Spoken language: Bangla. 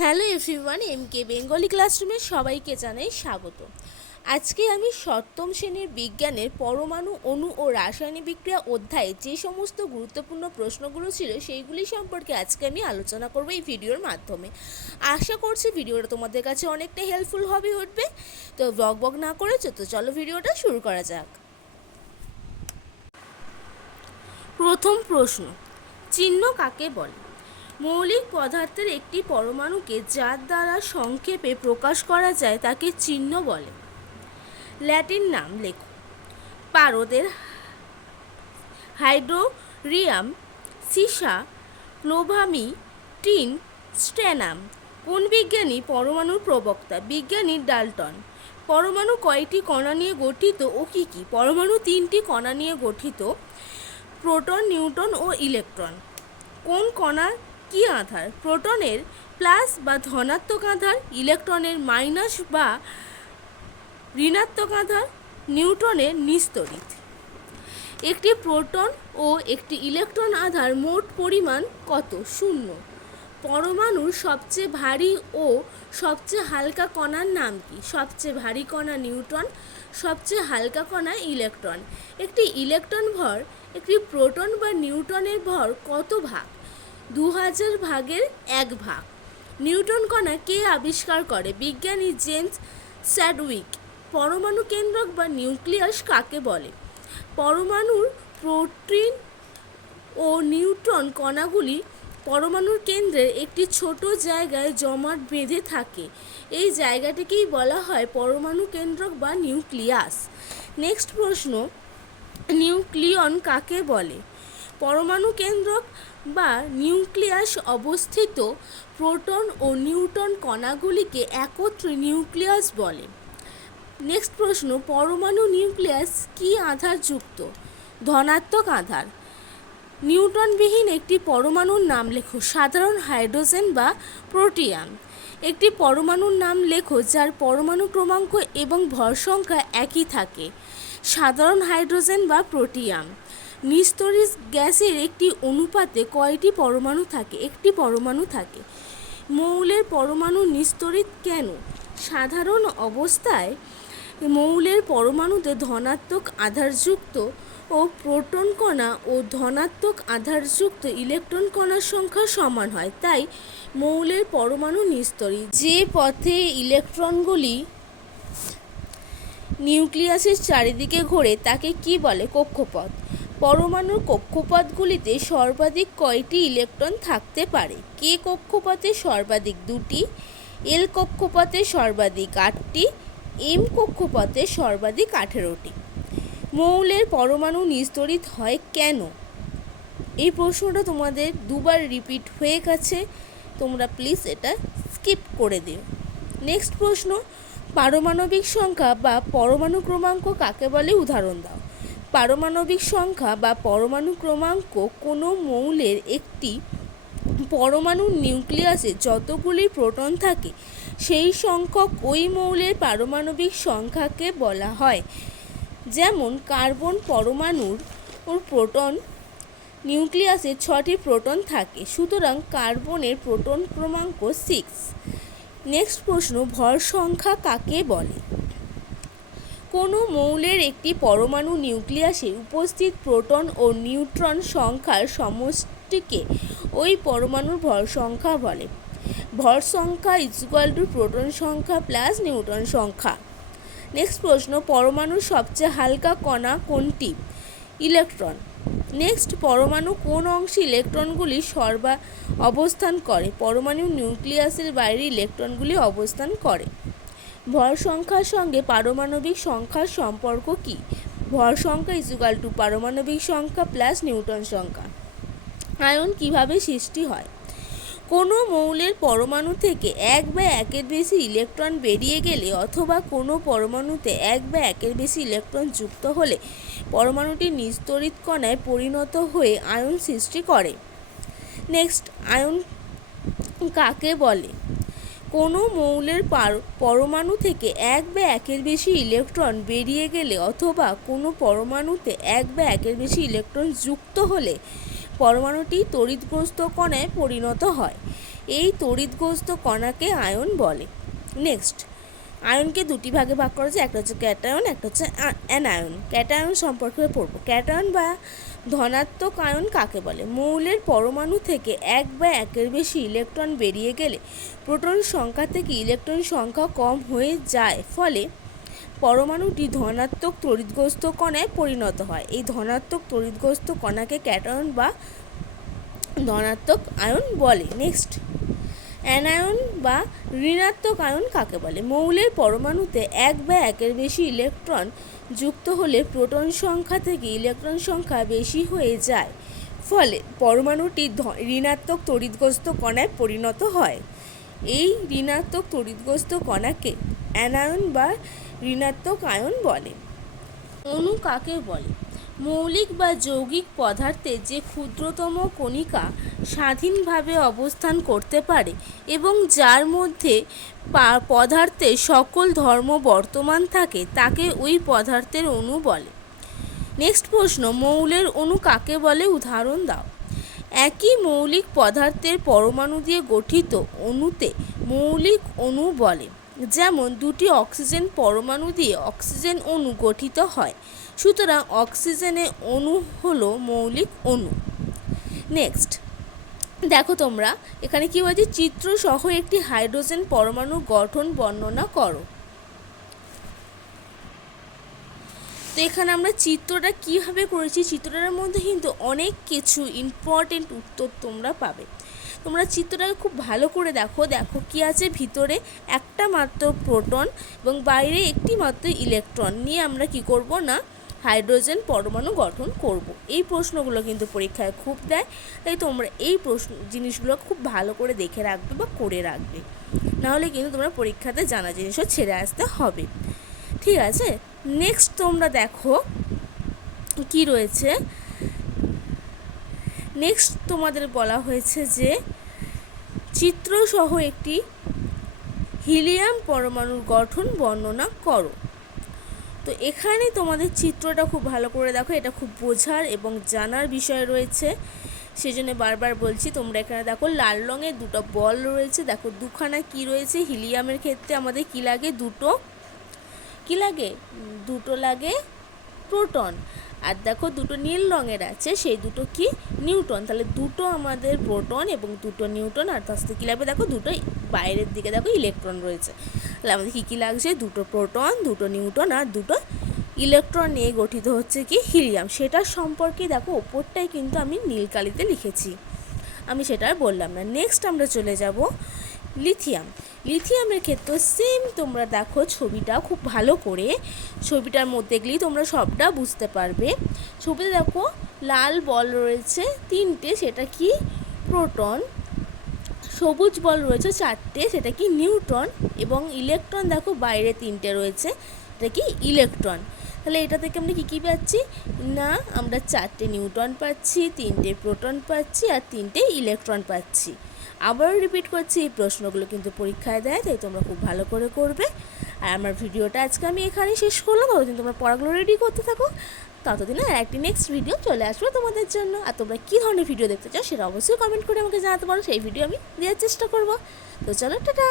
হ্যালো এভরিওয়ান, এমকে বেঙ্গলি ক্লাসরুমে সবাইকে জানাই স্বাগত। আজকে আমি সপ্তম শ্রেণীর বিজ্ঞানের পরমাণু, অণু ও রাসায়নিক বিক্রিয়া অধ্যায়ে যে সমস্ত গুরুত্বপূর্ণ প্রশ্নগুলো ছিল সেইগুলি সম্পর্কে আজকে আমি আলোচনা করব এই ভিডিওর মাধ্যমে। আশা করছি ভিডিওটা তোমাদের কাছে অনেকটা হেল্পফুল হবে উঠবে। তো বক না করে চলো ভিডিওটা শুরু করা যাক। প্রথম প্রশ্ন, চিহ্ন কাকে বলে? মৌলিক পদার্থের একটি পরমাণুকে যার দ্বারা সংক্ষেপে প্রকাশ করা যায় তাকে চিহ্ন বলে। ল্যাটিন নাম লেখো। পারদের হাইড্রোরিয়াম, সীসা, প্লোভামি, টিন, স্ট্যানাম। কোন বিজ্ঞানী পরমাণুর প্রবক্তা? বিজ্ঞানী ডাল্টন। পরমাণু কয়টি কণা নিয়ে গঠিত ও কী কী? পরমাণু 3টি কণা নিয়ে গঠিত, প্রোটন, নিউট্রন ও ইলেকট্রন। কোন কণা কি আধার? প্রোটনের প্লাস বা ধনাত্মক আধার, ইলেকট্রনের মাইনাস বা ঋণাত্মক আধার, নিউট্রনের নিস্তড়িত। একটি প্রোটন ও একটি ইলেকট্রন আধার মোট পরিমাণ কত? 0। পরমাণুর সবচেয়ে ভারী ও সবচেয়ে হালকা কণার নাম কি? সবচেয়ে ভারী কণা নিউট্রন, সবচেয়ে হালকা কণা ইলেকট্রন। একটি ইলেকট্রন ভর একটি প্রোটন বা নিউট্রনের ভর কত ভাগ? 2000 ভাগের 1 ভাগ। নিউট্রন কণা কে আবিষ্কার করে? বিজ্ঞানী জেমস স্যাডউইক। পরমাণু কেন্দ্রক বা নিউক্লিয়াস কাকে বলে? পরমাণুর প্রোটিন ও নিউট্রন কণাগুলি পরমাণুর কেন্দ্রের একটি ছোট জায়গায় জমাট বেঁধে থাকে। এই জায়গাটিকেই বলা হয় পরমাণু কেন্দ্রক বা নিউক্লিয়াস। নেক্সট প্রশ্ন, নিউক্লিয়ন কাকে বলে? পরমাণু কেন্দ্রক বা নিউক্লিয়াস অবস্থিত প্রোটন ও নিউট্রন কণাগুলিকে একত্রে নিউক্লিয়াস বলে। নেক্সট প্রশ্ন, পরমাণু নিউক্লিয়াস কি আধারযুক্ত? ধনাত্মক আধার। নিউট্রনবিহীন একটি পরমাণুর নাম লেখো। সাধারণ হাইড্রোজেন বা প্রোটিয়াম। একটি পরমাণুর নাম লেখো যার পরমাণু ক্রমাঙ্ক এবং ভর সংখ্যা একই থাকে। সাধারণ হাইড্রোজেন বা প্রোটিয়াম। নিস্তড়িত গ্যাসের একটি অনুপাতে কয়টি পরমাণু থাকে? একটি পরমাণু থাকে। মৌলের পরমাণু নিস্তড়িত কেন? সাধারণ অবস্থায় মৌলের পরমাণুতে ধনাত্মক আধারযুক্ত ও প্রোটন কণা ও ধনাত্মক আধারযুক্ত ইলেকট্রন কণার সংখ্যা সমান হয়, তাই মৌলের পরমাণু নিস্তড়িত। যে পথে ইলেকট্রনগুলি নিউক্লিয়াসের চারিদিকে ঘোরে তাকে কি বলে? কক্ষপথ। পরমাণুর কক্ষপথগুলিতে সর্বাধিক কয়টি ইলেকট্রন থাকতে পারে? কে কক্ষপথে সর্বাধিক 2টি, এল কক্ষপথে সর্বাধিক 8টি, এম কক্ষপথে সর্বাধিক 18টি। মৌলের পরমাণু নিস্তড়িত হয় কেন? এই প্রশ্নটা তোমাদের দুবার রিপিট হয়ে গেছে, তোমরা প্লিজ এটা স্কিপ করে দিও। নেক্সট প্রশ্ন, পারমাণবিক সংখ্যা বা পরমাণু ক্রমাঙ্ক কাকে বলে? উদাহরণ দাও। পারমাণবিক সংখ্যা বা পরমাণু ক্রমাঙ্ক কোনো মৌলের একটি পরমাণুর নিউক্লিয়াসে যতগুলি প্রোটন থাকে সেই সংখ্যক ওই মৌলের পারমাণবিক সংখ্যাকে বলা হয়। যেমন কার্বন পরমাণুর প্রোটন নিউক্লিয়াসে 6টি প্রোটন থাকে, সুতরাং কার্বনের প্রোটন ক্রমাঙ্ক 6। নেক্সট প্রশ্ন, ভর সংখ্যা কাকে বলে? কোনো মৌলের একটি পরমাণু নিউক্লিয়াসে উপস্থিত প্রোটন ও নিউট্রন সংখ্যার সমষ্টিকে ওই পরমাণুর ভর সংখ্যা বলে। ভর সংখ্যা প্রোটন সংখ্যা প্লাস নিউট্রন সংখ্যা। নেক্সট প্রশ্ন, পরমাণুর সবচেয়ে হালকা কণা কোনটি? ইলেকট্রন। নেক্সট, পরমাণু কোন অংশে ইলেকট্রনগুলি অবস্থান করে? পরমাণুর নিউক্লিয়াসের বাইরে ইলেকট্রনগুলি অবস্থান করে। ভর সংখ্যার সঙ্গে পারমাণবিক সংখ্যার সম্পর্ক কি? ভর সংখ্যা পারমাণবিক সংখ্যা প্লাস নিউট্রন সংখ্যা। আয়ন কিভাবে সৃষ্টি হয়? কোনো মৌলের পরমাণু থেকে 1 বা 1-এর বেশি ইলেকট্রন বেরিয়ে গেলে অথবা কোনো পরমাণুতে 1 বা 1-এর বেশি ইলেকট্রন যুক্ত হলে পরমাণুটি নিস্তড়িত কণায় পরিণত হয়ে আয়ন সৃষ্টি করে। নেক্সট, আয়ন কাকে বলে? কোনো মৌলের পরমাণু থেকে 1 বা 1-এর বেশি ইলেকট্রন বেরিয়ে গেলে অথবা কোনো পরমাণুতে 1 বা 1-এর বেশি ইলেকট্রন যুক্ত হলে পরমাণুটি তড়িৎগ্রস্ত কণায় পরিণত হয়। এই তড়িৎগ্রস্ত কণাকে আয়ন বলে। নেক্সট, আয়নকে দুটি ভাগে ভাগ করা যায়, একটা হচ্ছে ক্যাটায়ন, একটা হচ্ছে অ্যানায়ন। ক্যাটায়ন সম্পর্কে পড়ব। ক্যাটায়ন বা ধনাত্মক আয়ন কাকে বলে? মৌলের পরমাণু থেকে এক বা একের বেশি ইলেকট্রন বেরিয়ে গেলে প্রোটন সংখ্যা থেকে ইলেকট্রন সংখ্যা কম হয়ে যায়, ফলে পরমাণুটি ধনাত্মক তড়িৎগ্রস্ত কণায় পরিণত হয়। এই ধনাত্মক তড়িৎগ্রস্ত কণাকে ক্যাটায়ন বা ধনাত্মক আয়ন বলে। নেক্সট, অ্যানায়ন বা ঋণাত্মক আয়ন কাকে বলে? মৌলের পরমাণুতে এক বা একের বেশি ইলেকট্রন যুক্ত হলে প্রোটন সংখ্যা থেকে ইলেকট্রন সংখ্যা বেশি হয়ে যায়, ফলে পরমাণুটি ঋণাত্মক তড়িৎগ্রস্ত কণায় পরিণত হয়। এই ঋণাত্মক তড়িৎগ্রস্ত কণাকে অ্যানায়ন বা ঋণাত্মক আয়ন বলে। অণু কাকে বলে? মৌলিক বা যৌগিক পদার্থে যে ক্ষুদ্রতম কণিকা স্বাধীনভাবে অবস্থান করতে পারে এবং যার মধ্যে পদার্থের সকল ধর্ম বর্তমান থাকে, তাকে ওই পদার্থের অণু বলে। নেক্সট প্রশ্ন, মৌলের অণু কাকে বলে? উদাহরণ দাও। একই মৌলিক পদার্থের পরমাণু দিয়ে গঠিত অণুতে মৌলিক অণু বলে। যেমন দুটি অক্সিজেন পরমাণু দিয়ে অক্সিজেন অণু গঠিত হয়, সুতরাং অক্সিজেনের অণু হলো মৌলিক অণু। নেক্সট দেখো তোমরা এখানে কি বলছে, চিত্র সহ একটি হাইড্রোজেন পরমাণুর গঠন বর্ণনা করো। তো এখানে আমরা চিত্রটা কিভাবে করেছি, চিত্রটার মধ্যে কিন্তু অনেক কিছু ইম্পর্টেন্ট উত্তর তোমরা পাবে। তোমরা চিত্রটাকে খুব ভালো করে দেখো। দেখো কি আছে, ভিতরে একটা মাত্র প্রোটন এবং বাইরে একটি মাত্র ইলেকট্রন নিয়ে আমরা কি করব না হাইড্রোজেন পরমাণু গঠন করব। এই প্রশ্নগুলো কিন্তু পরীক্ষায় খুব দেয়, তাই তোমরা এই জিনিসগুলো খুব ভালো করে দেখে রাখবে বা করে রাখবে, নাহলে কিন্তু তোমরা পরীক্ষাতে জানা জিনিসও ছেড়ে আসতে হবে। ঠিক আছে, নেক্সট তোমরা দেখো কি রয়েছে। নেক্সট তোমাদের বলা হয়েছে যে চিত্রসহ একটি হিলিয়াম পরমাণুর গঠন বর্ণনা করো। তো এখানে তোমাদের চিত্রটা খুব ভালো করে দেখো, এটা খুব বোঝার এবং জানার বিষয় রয়েছে, সেজন্য বারবার বলছি। তোমরা এখানে দেখো লাল রঙের দুটো বল রয়েছে, দেখো দুখানা কি রয়েছে, হিলিয়ামের ক্ষেত্রে আমাদের কি লাগে, দুটো লাগে প্রোটন। আর দেখো দুটো নীল রঙের আছে, সেই দুটো কি নিউট্রন। তাহলে দুটো আমাদের প্রোটন এবং দুটো নিউট্রন, আর তার সাথে কী লাগবে, দেখো দুটো বাইরের দিকে দেখো ইলেকট্রন রয়েছে। তাহলে আমাদের কী কী লাগছে, দুটো প্রোটন, দুটো নিউট্রন আর দুটো ইলেকট্রন নিয়ে গঠিত হচ্ছে কি হিলিয়াম। সেটার সম্পর্কে দেখো ওপরটাই কিন্তু আমি নীল কালিতে লিখেছি, আমি সেটা আর বললাম না। নেক্সট আমরা চলে যাব লিথিয়াম। লিথিয়ামের ক্ষেত্রে সেম তোমরা দেখো ছবিটা খুব ভালো করে, ছবিটার মধ্যে গেলেই তোমরা সবটা বুঝতে পারবে। ছবিতে দেখো লাল বল রয়েছে তিনটে, সেটা কি প্রোটন। সবুজ বল রয়েছে চারটে, সেটা কি নিউট্রন। এবং ইলেকট্রন দেখো বাইরে তিনটে রয়েছে, এটা কি ইলেকট্রন। তাহলে এটা থেকে আমরা কী পাচ্ছি না, আমরা চারটে নিউট্রন পাচ্ছি, তিনটে প্রোটন পাচ্ছি আর তিনটে ইলেকট্রন পাচ্ছি। আবারও রিপিট করছি, এই প্রশ্নগুলো কিন্তু পরীক্ষায় দেয়, তাই তোমরা খুব ভালো করে করবে। আর আমার ভিডিওটা আজকে আমি এখানেই শেষ করলাম। ততদিন তোমরা পড়াগুলো রেডি করতে থাকো, ততদিন আর একটি নেক্সট ভিডিও চলে আসবে তোমাদের জন্য। আর তোমরা কী ধরনের ভিডিও দেখতে চাও সেটা অবশ্যই কমেন্ট করে আমাকে জানাতে পারো, সেই ভিডিও আমি দেওয়ার চেষ্টা করবো। তো চলো, টাটা।